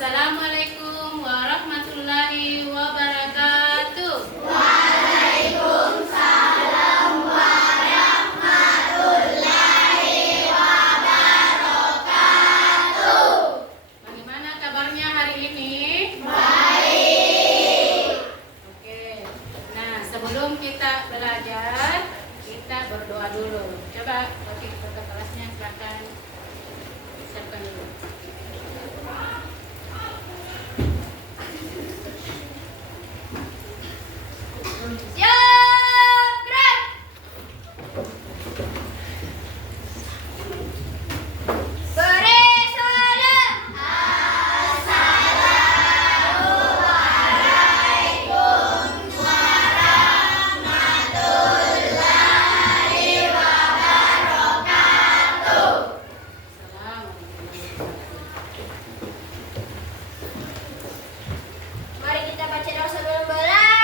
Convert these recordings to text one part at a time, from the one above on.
Assalamualaikum warahmatullahi wabarakatuh. Waalaikumsalam warahmatullahi wabarakatuh. Bagaimana kabarnya hari ini? Baik. Oke. Nah, sebelum kita belajar, kita berdoa dulu. Coba pakai foto kelasnya, silakan. Siapkan dulu. Siap, gerak. Beri salam. Assalamualaikum warahmatullahi wabarakatuh. Mari kita baca doa sebelum belajar.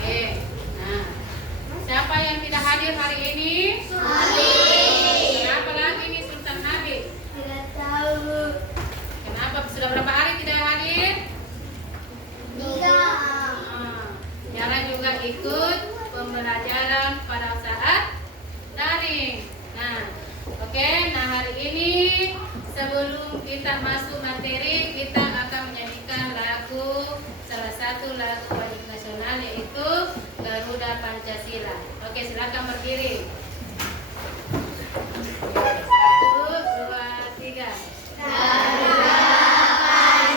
Oke. Nah, siapa yang tidak hadir hari ini? Kenapa lagi nih Sultan Habib? Tidak tahu. Kenapa sudah berapa hari tidak hadir? Tidak. Jangan juga ikut pembelajaran pada saat daring. Nah, oke. Nah, hari ini sebelum kita masuk materi, kita akan menyanyikan lagu, salah satu lagu wajib nasional, yaitu Garuda Pancasila. Oke, silakan berdiri. 1, 2, 3. Garuda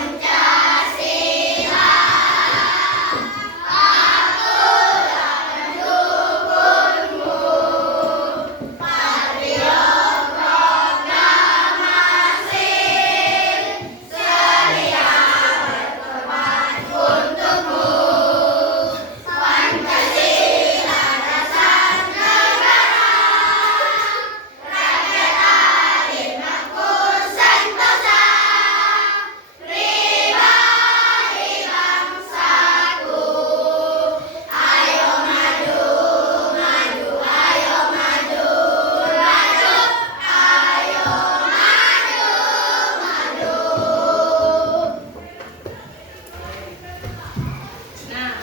Pancasila. Aku mendukungmu. Patriot proklamasi. Sedia berkorban untukmu. Pancasila dasar negara. Rakyat adil makmur sentosa. Pribadi bangsaku. Ayo maju, maju, ayo maju, maju. Ayo maju, maju. Nah,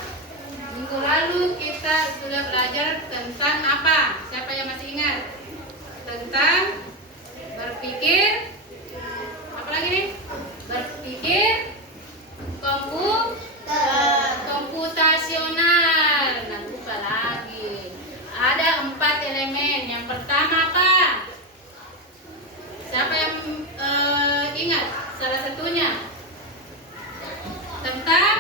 minggu lalu kita sudah belajar tentang apa? Siapa yang masih ingat? Tentang berpikir, apa lagi nih? Berpikir komputasional. Nah, lupa lagi. Ada 4 elemen. Yang pertama apa? Siapa yang ingat salah satunya? Tentang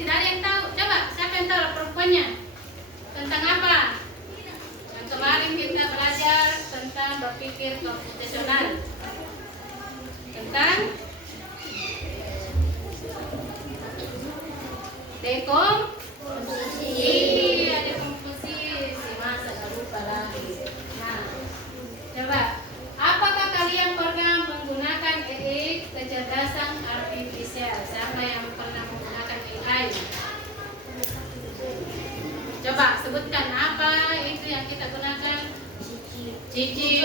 tidak ada yang tahu. Coba, siapa yang tahu perempuannya? Tentang apa? Yang kemarin kita belajar tentang berpikir komputasional. Tentang dekomposisi. Iya, dekomposisi. Masa gak lupa lagi. Nah, coba. Apakah kalian pernah menggunakan AI, kecerdasan artifisial? Siapa yang pernah menggunakan AI? Coba sebutkan apa itu yang kita gunakan. Cici.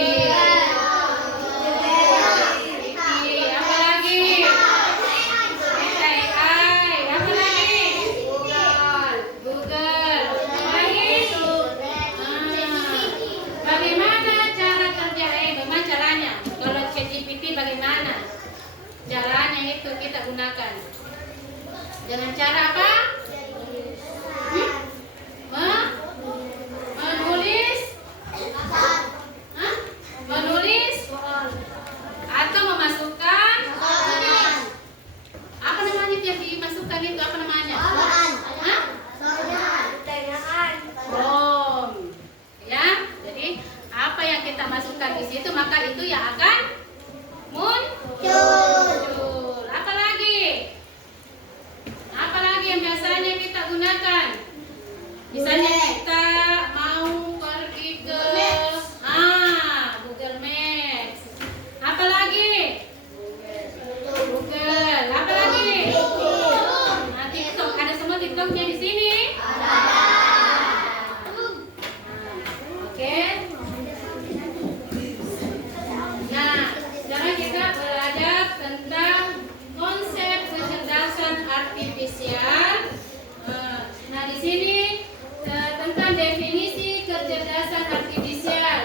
Apa lagi? Meta AI. Apa lagi? Google. Apa lagi? Bagaimana cara kerja AI? Bagaimana caranya? Kalau ChatGPT bagaimana caranya itu kita gunakan? Dengan cara apa? Menulis itu yang akan muncul. Apa lagi? Apa lagi yang biasanya kita gunakan? Misalnya kita mau pergi ke Google Maps. Apa lagi? Google. Apa lagi? Nah, TikTok. Ada semua TikToknya di sini? Oke. Nah, sekarang kita belajar tentang konsep kecerdasan artifisial. Nah, di sini tentang definisi kecerdasan artifisial.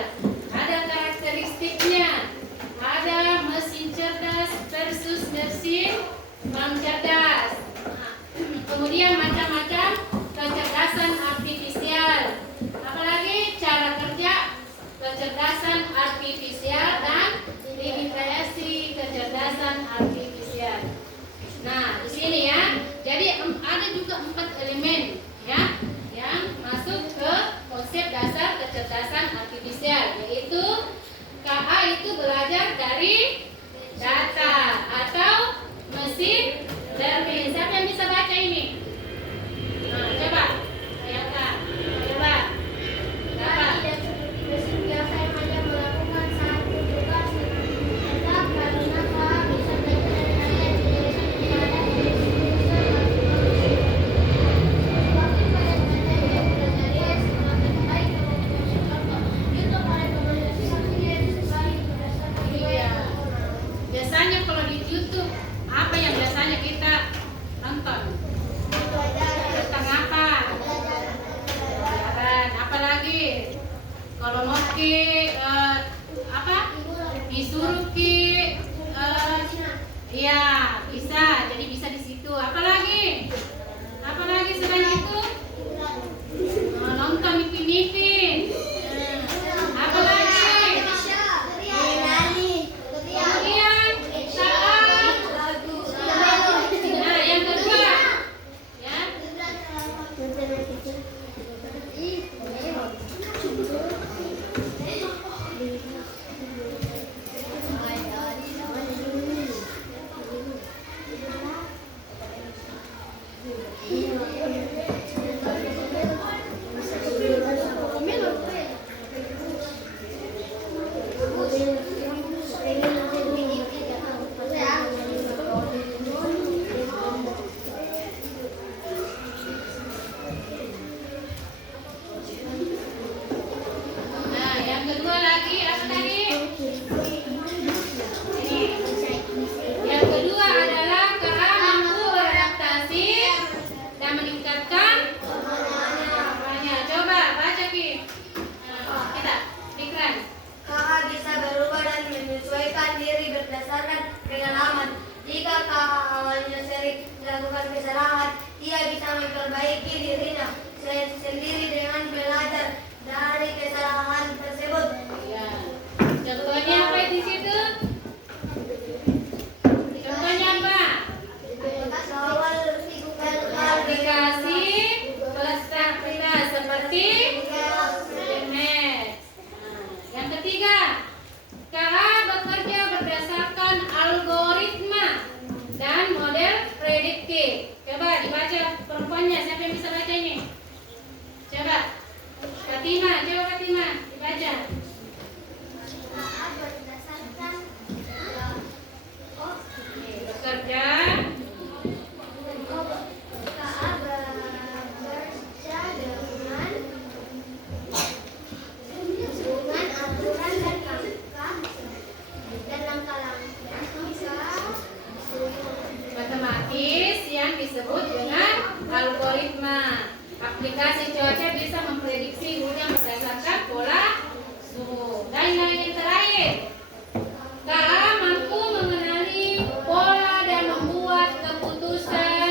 Ada karakteristiknya. Ada mesin cerdas versus mesin bank cerdas. Kemudian macam-macam kecerdasan artifisial. Apalagi cara kerja kecerdasan artifisial dan limitasi kecerdasan artifisial. Nah, di sini ya. Jadi ada juga 4 elemen ya yang masuk ke konsep dasar kecerdasan artifisial, yaitu KA itu belajar dari data atau mesin learning. Siapa yang bisa baca ini? Nah, coba. Ayo Kak. Coba. Apa? Mesin biasa yang hanya melakukan satu tugas tetap karena Kak bisa belajar dari data yang tidak ada di semakin banyak data yang dipelajari semakin baik kemampuan contoh YouTube oleh komunikasi saksinya sekali berdasarkan Iya. Biasanya kalau di YouTube apa yang biasanya kita nonton? Tentang apa? Pelajaran. Apa lagi? Kalau mau ki apa? Disuruh ki iya, bisa. Jadi bisa di situ. Apa lagi? Apa lagi selain itu? Nonton Ipin-Ipin. Apa lagi? Kemudian saat nah yang kedua ya nah yang kedua lagi apa tadi ini yang kedua adalah KA mampu beradaptasi dan meningkatkan kemampuannya. Coba baca Ki. Kita Fikran. KA bisa berubah dan menyesuaikan diri berdasarkan pengalaman. Jika KA awalnya sering melakukan kesalahan, ia bisa memperbaiki dirinya sendiri dengan belajar dari kesalahan tersebut. Ya. Contohnya apa di situ? Contohnya apa? Aplikasi kelas kita seperti Internet. Yang ketiga, KA bekerja berdasarkan algoritma dan model prediktif. Coba dibaca perempuannya, siapa yang bisa baca ini? Coba Fatima, coba Fatima dibaca. Bekerja matematis yang disebut dengan algoritma. Aplikasi cuaca bisa memprediksi hujan berdasarkan pola suhu. Dan yang terakhir, KA mampu mengenali pola dan membuat keputusan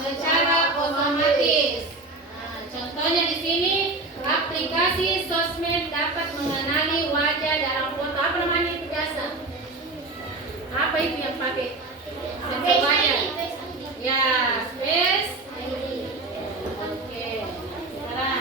secara otomatis. Nah, contohnya di sini aplikasi sosmed dapat mengenali wajah dalam foto. Apa namanya itu biasa? Apa itu yang pakai? Sensor wajah. Ya, space. Oke. Sekarang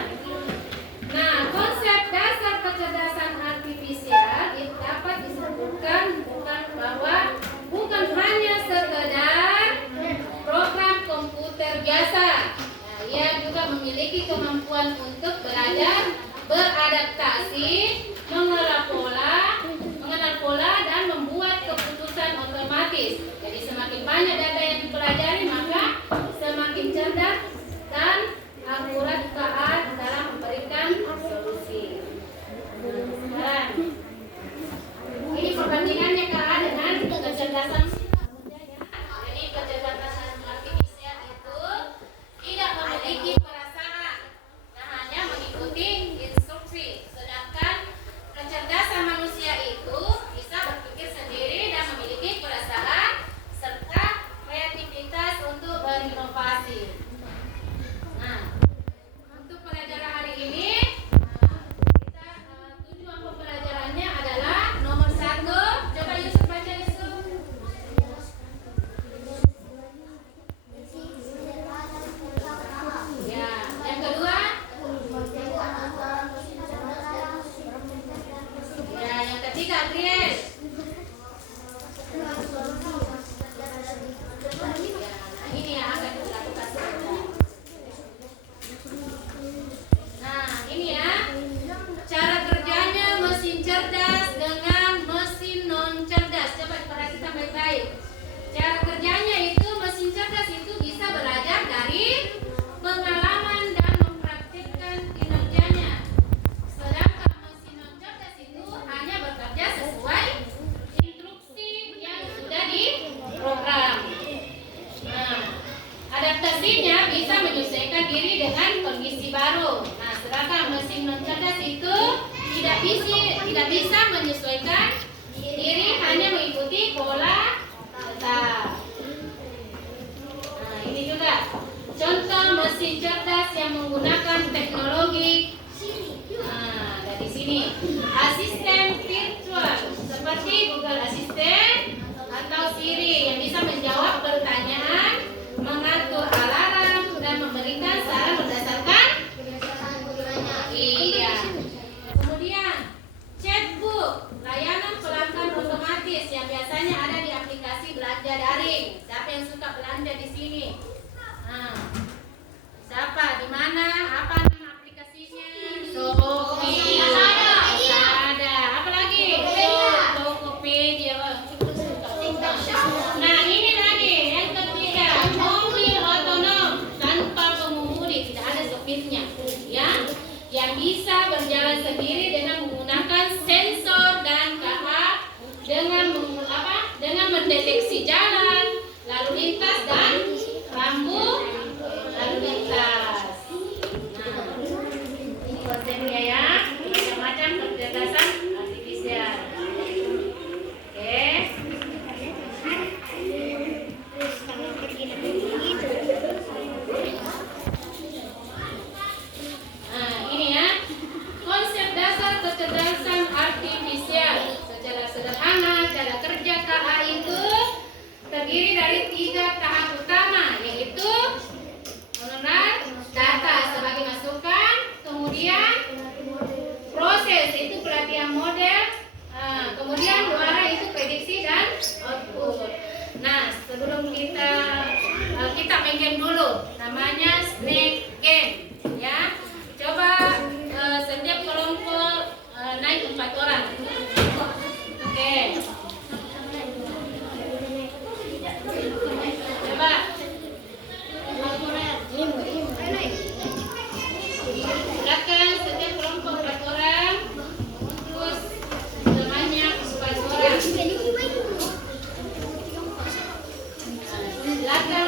otomatis. Jadi semakin banyak data yang dipelajari, maka semakin cerdas dan akurat KA dalam memberikan solusi. Sekarang ini perbandingannya KA dengan kecerdasan manusia ya. Jadi kecerdasan artifisial itu tidak memiliki perasaan, nah hanya mengikuti instruksi. Sedangkan kecerdasan manusia itu bisa berpikir sendiri dan memiliki perasaan serta kreativitas untuk berinovasi. Nah, untuk pelajaran hari ini kita tujuan pembelajarannya adalah nomor 1. Coba Yusuf baca Yusuf. Ya, yang kedua. Ya, yang ketiga Adriel. Ya, nah ini yang akan dilakukan sekarang. Nah, ini ya. Cara kerjanya mesin cerdas dengan mesin non cerdas. Coba perhatikan baik-baik. Cara kerjanya itu mesin cerdas itu bisa belajar dari pengalaman dan mempraktikkan kinerjanya. Sedangkan mesin non cerdas itu hanya bekerja sesuai instruksi yang sudah diprogram. Nah, adaptasinya bisa menyesuaikan diri dengan kondisi baru. Nah, sedangkan mesin non cerdas itu tidak bisa menyesuaikan diri, hanya mengikuti pola tetap. Nah, ini juga contoh mesin cerdas yang menggunakan teknologi. Nah, dari sini asisten virtual seperti Google Assistant atau Siri yang bisa menjawab pertanyaan, mengatur alarm dan memberikan saran berdasarkan iya. Kemudian chatbook, layanan pelanggan otomatis yang biasanya ada di aplikasi belanja daring. Siapa yang suka belanja di sini? Nah, siapa? Di mana? Apa nama aplikasinya? Shopee. Ada. Apa lagi? Tokopedia. Nah, ini lagi yang ketiga, mobil otonom tanpa pengemudi, tidak ada sopirnya, ya, yang bisa berjalan sendiri dengan menggunakan sensor dan KA dengan mendeteksi jalan, lalu lintas dan rambu lalu lintas. Nah, ini konsepnya ya, macam-macam kecerdasan artifisial. Oke. Nah, ini ya konsep dasar kecerdasan artifisial. Secara sederhana, cara kerja KA itu terdiri dari 3 tahap utama, yaitu mengenal data sebagai masukan, kemudian proses itu pelatihan model, kemudian muara itu prediksi dan output. Nah, sebelum kita main game dulu, namanya Snake Game, ya. Coba setiap kelompok naik 4 orang. Oke. Coba. Silakan setiap kelompok 4 orang. Terus sebanyak 4 orang. Silakan.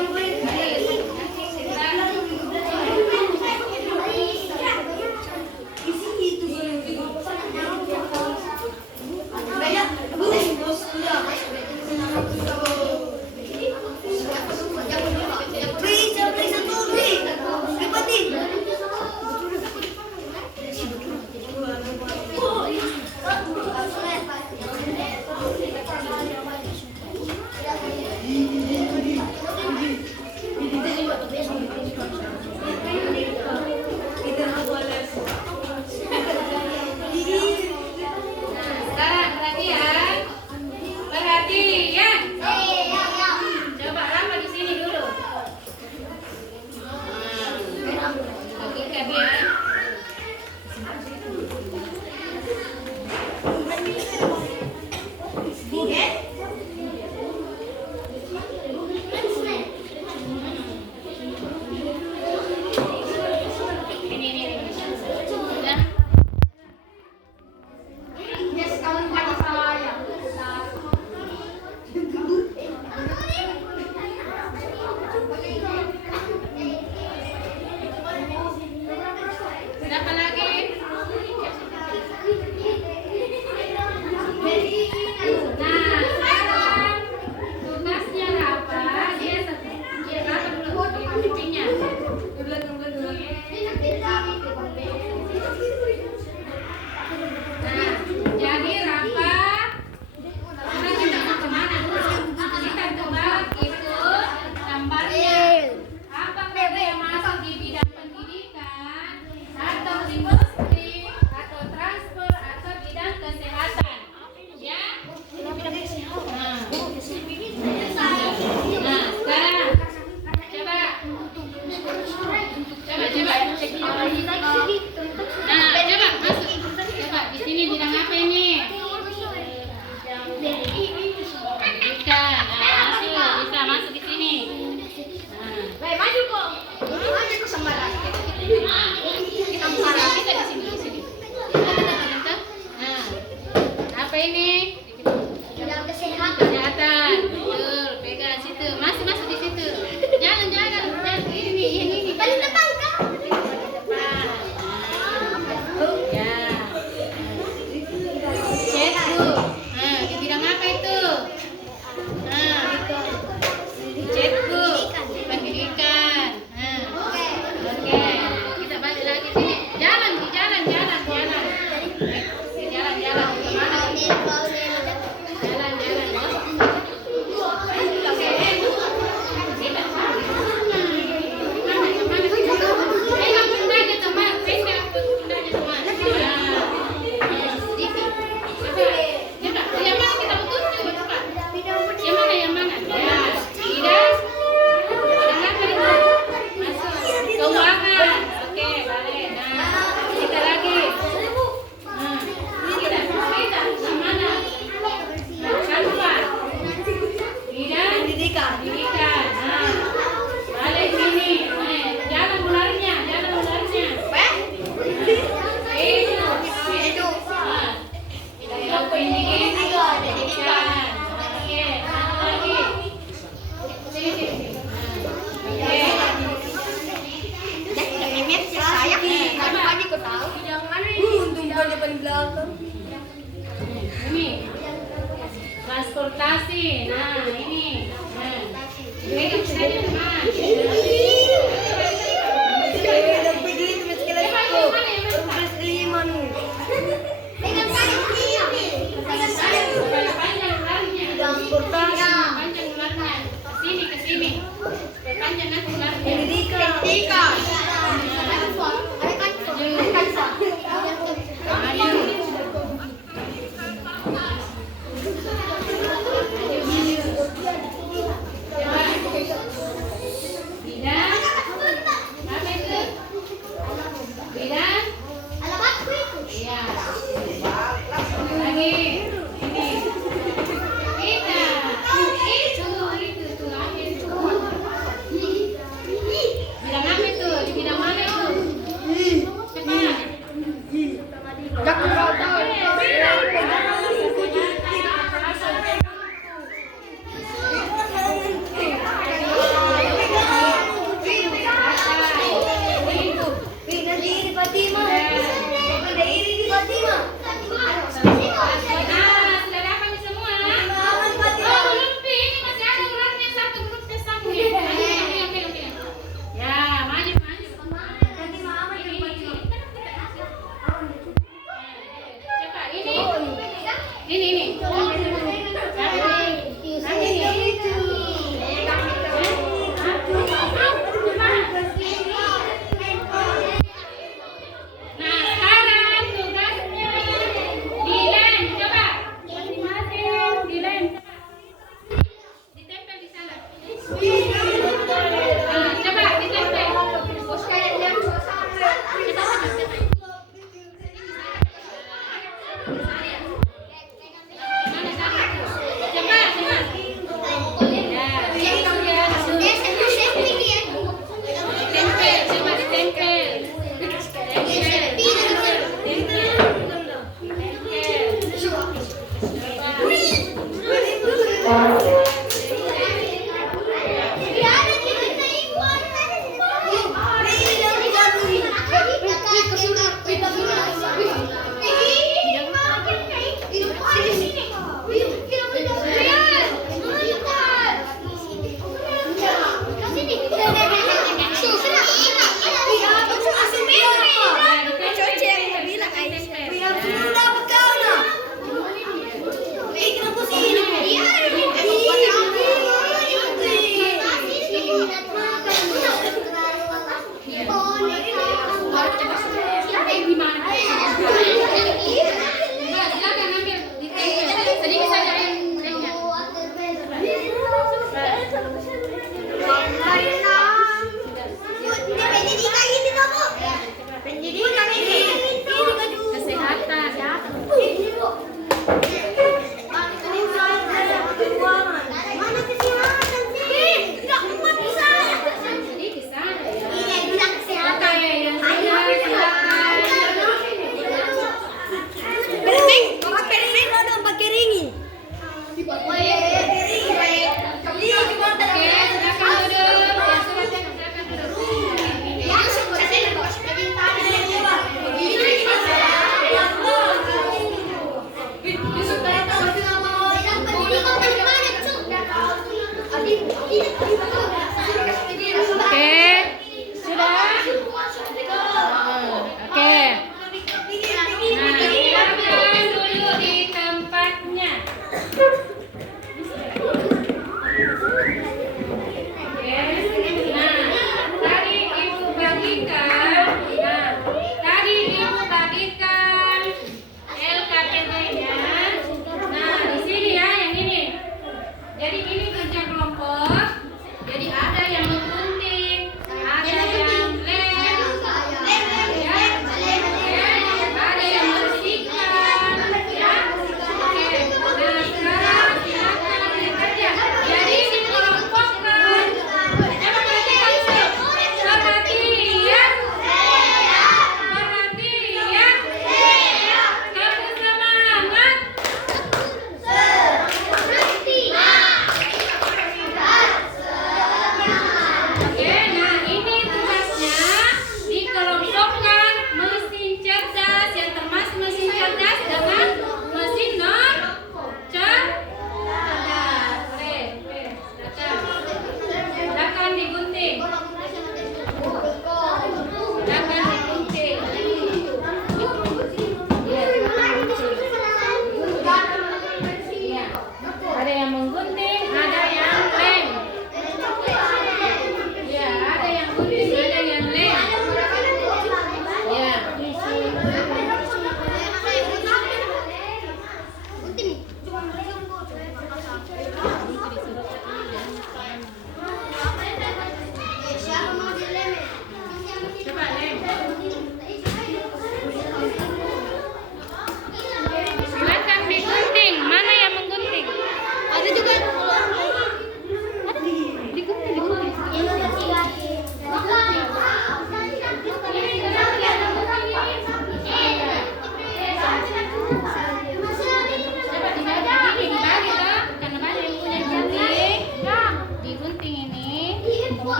Transportasi. Nah, ini. Nah. Pegang saja, teman. Supaya panjang ularnya. Panjang ularnya. Ke sini. Supaya panjang nanti ularnya. Tidak.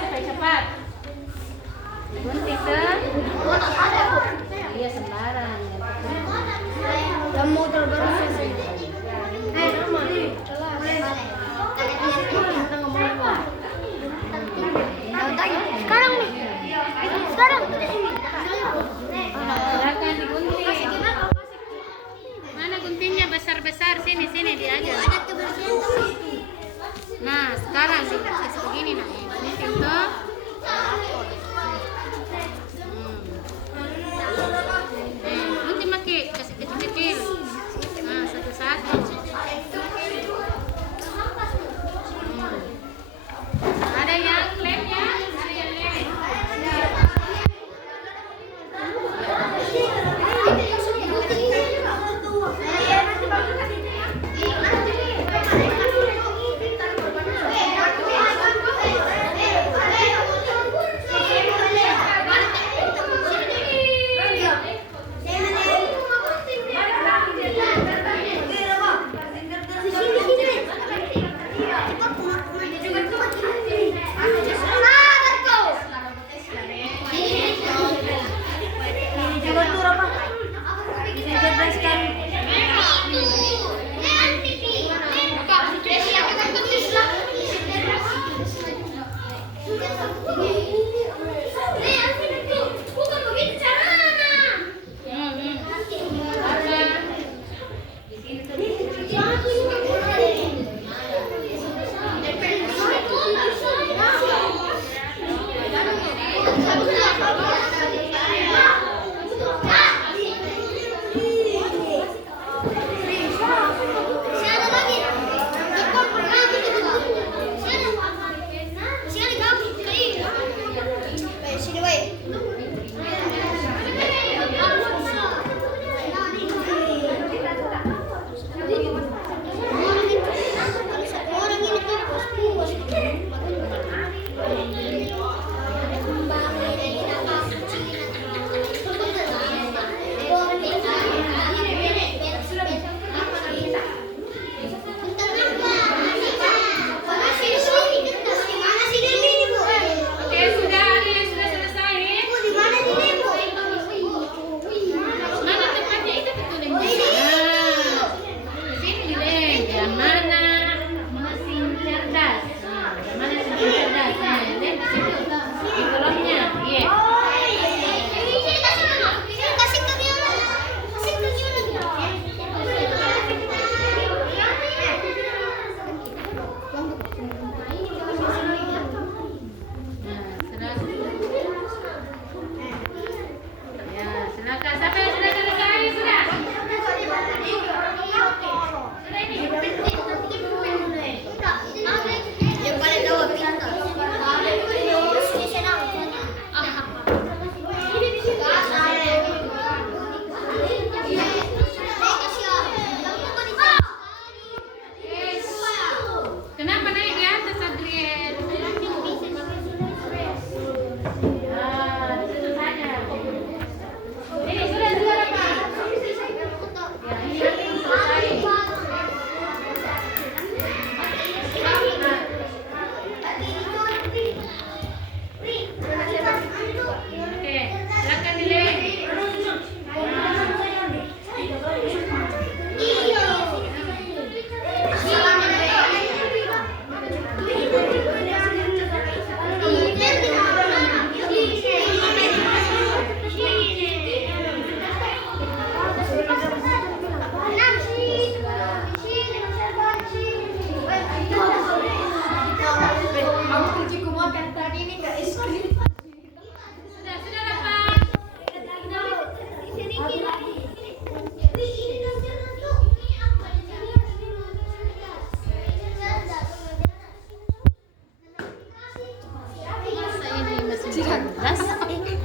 supaya cepat. Gunting tuh. Iya sembarang. Kamu terbaru selesai. Sekarang nih. Sekarang. Silakan digunting. Mana guntingnya besar-besar, sini diajar. Nah, sekarang dikasih begini nah. Gunting tuh. Gunting maki, kasih kecil-kecil. Nah, satu-satu. Ada yang lem ya? Ada yang lem.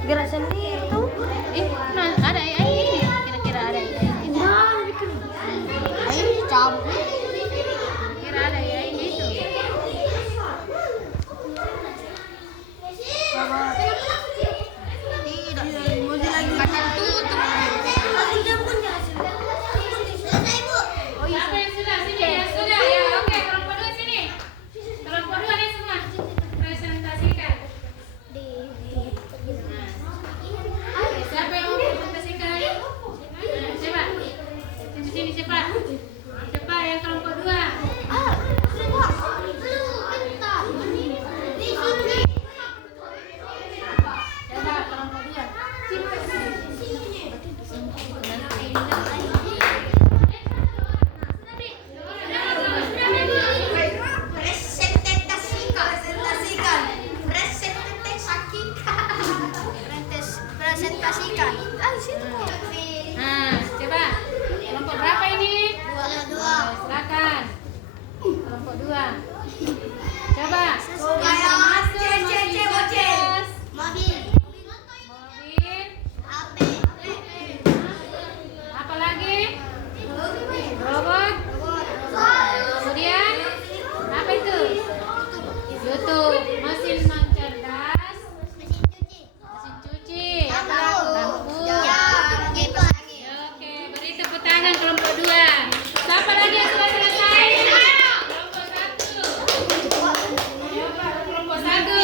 Gerasan itu. Ada ya ini. Kira-kira ada ya. Ayo cabut. Kira-kira ada ya ini tuh. Tidak. Mau lagi kacang tutup. Apa yang sudah sini ya sudah ya oke kelompok dua sini kelompok dua nih semua presentasikan. mengoperasikan. Nah, coba. Kelompok berapa ini? Dua. Silakan. Kelompok 2. Coba. Kayak Masuk, C, mesin bocil. cerdas. Mobil. Mobil. HP. Apa lagi? Robot. Kemudian apa itu? YouTube. Mesin non cerdas. Mesin cuci. Mesin cuci. Apa? Lampu. Kipas. Oke, beri tepuk tangan kelompok 2. Siapa lagi yang sudah selesai? Kelompok 1. Coba kelompok 1. Siapa kelompok 1?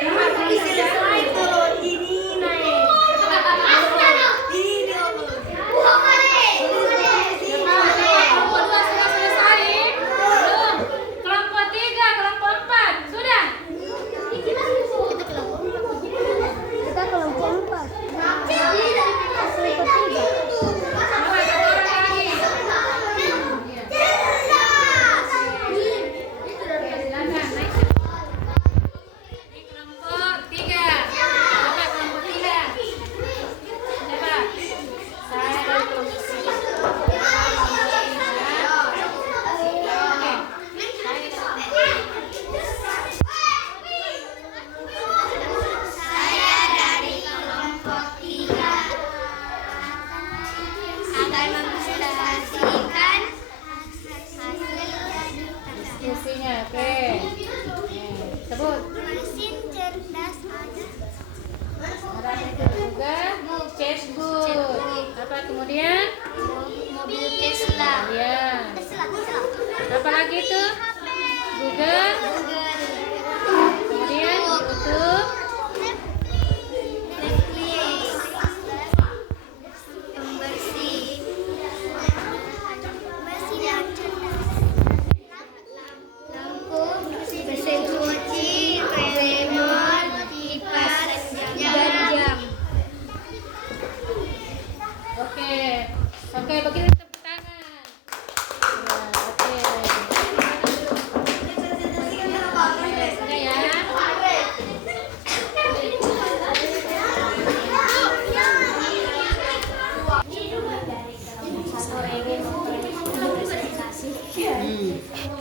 Kelompok 2 sudah selesai? Belum. Kelompok 3, kelompok 4. Sudah? Kita kelompok 4. Coba satu orang lagi. Iya. Oke, silakan naik. Ini kelompok 3. Coba kelompok 3. Coba. Saya dari kelompok 3. Oke. Saya dari kelompok 3 akan mempresentasikan hasil Isinya, oke. Sebut. mesin cerdas ada Ada itu juga. Cashbook. Apa kemudian? mobil Tesla. Ya. Tesla. Apa lagi itu? Google. Kemudian YouTube. Netflix. Pembersih. Mesin yang cerdas. Lampu, mesin cuci, remote, kipas, dan jam. Oke. Oke, begini tepuk tangan. Ya, oke. Oke, sudah ya. Saya ingin mempresentasi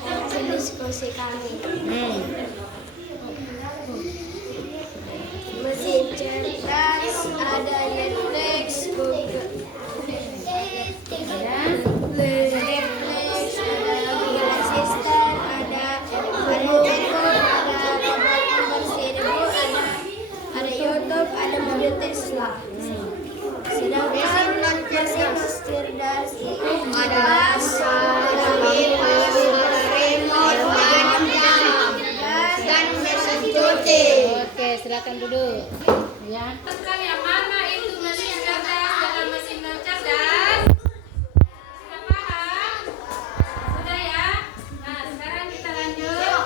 hasil diskusi kami. Mesin cerdas ada Netflix, Google. Netflix ada Google Assistant, ada YouTube, ada pembersih debu, ada YouTube, ada mobil Tesla. Sedangkan mesin cerdas itu ada kipas, remote, dan mesin cuci. Oke, silakan duduk. Ya. Tentang yang mana itu mesin cerdas dalam mesin non cerdas? Sudah paham? Sudah ya? Nah, sekarang kita lanjut.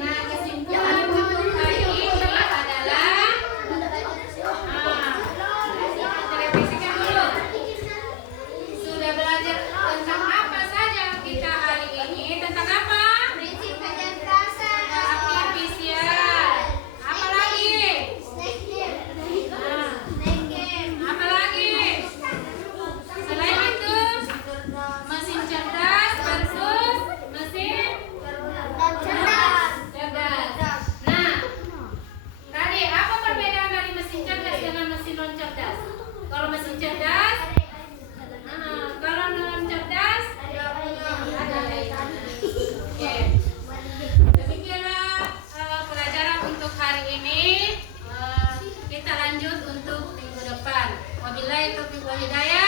Nah, kesimpulan untuk hari ini adalah kita revisikan dulu. Sudah belajar tentang apa saja kita hari ini? Tentang apa? Prinsip kecerdasan. Artifisial. Apa lagi? Nah, apa lagi? Selain itu, mesin cerdas versus mesin cerdas. Nah, tadi apa perbedaan dari mesin cerdas dengan mesin non cerdas? Kalau mesin cerdas, kalau non cerdas, ada. Oke. Demikianlah pelajaran untuk hari ini. Kita lanjut untuk minggu depan. Wabillahi taufiq wal hidayah.